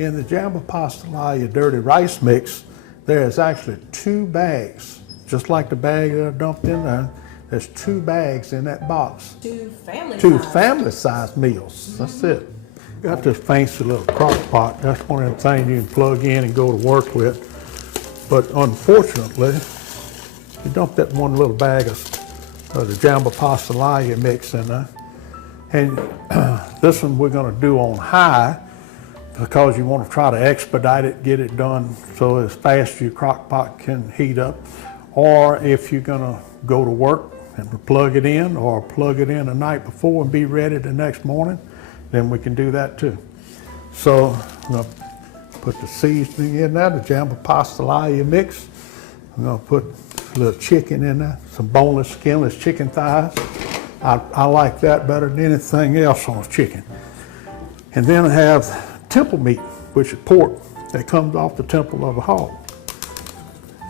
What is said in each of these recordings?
In the Jamba-PastaLaya dirty rice mix, there is actually 2 bags, just like the bag that I dumped in there. There's 2 bags in that box. 2 family-sized meals. That's it. Got this fancy little crock pot. That's one of the things you can plug in and go to work with. But unfortunately, you dump that one little bag of the Jamba-PastaLaya mix in there. And this one we're going to do on high because you want to try to expedite it, get it done so as fast as your crock pot can heat up. Or if you're going to go to work and plug it in, or plug it in the night before and be ready the next morning, then we can do that too. So I'm going to put the seasoning in there, the Jamba-PastaLaya mix. I'm going to put a little chicken in there, some boneless, skinless chicken thighs. I like that better than anything else on chicken. And then I have temple meat, which is pork that comes off the temple of a hog.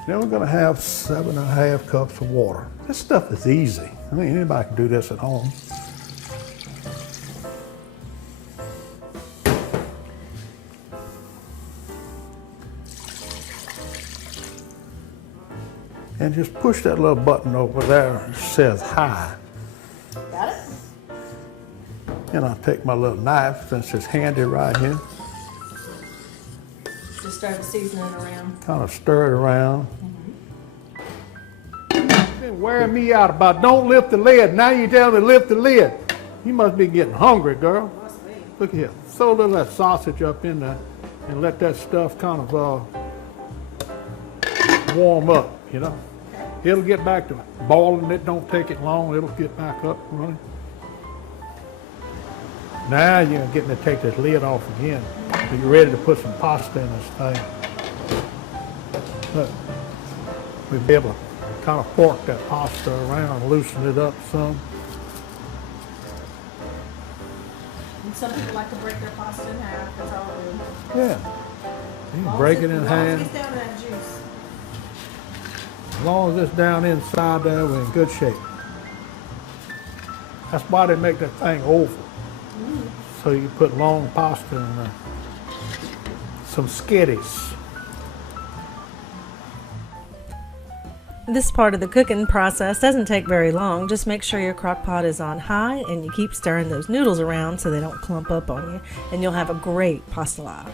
Then we're going to have 7½ cups of water. This stuff is easy. I mean, anybody can do this at home. And just push that little button over there that says high. Got it? And I'll take my little knife, since it's handy right here. Just start the seasoning around. Kind of stir it around. Been wearing me out about don't lift the lid. Now you tell me to lift the lid. You must be getting hungry, girl. Must be. Look here. Throw a little of that sausage up in there and let that stuff kind of warm up, you know. It'll get back to boiling. It don't take it long. It'll get back up and running. Now you're getting to take this lid off again. So you're ready to put some pasta in this thing. Look, we'll be able to kind of fork that pasta around and loosen it up some. And some people like to break their pasta in half. That's all I do. Yeah. You can break it in half. As long as it's down to that juice. As long as it's down inside there, we're in good shape. That's why they make that thing oval. So you put long pasta in there. Some skitties. This part of the cooking process doesn't take very long. Just make sure your crock pot is on high and you keep stirring those noodles around so they don't clump up on you, and you'll have a great pastalaya.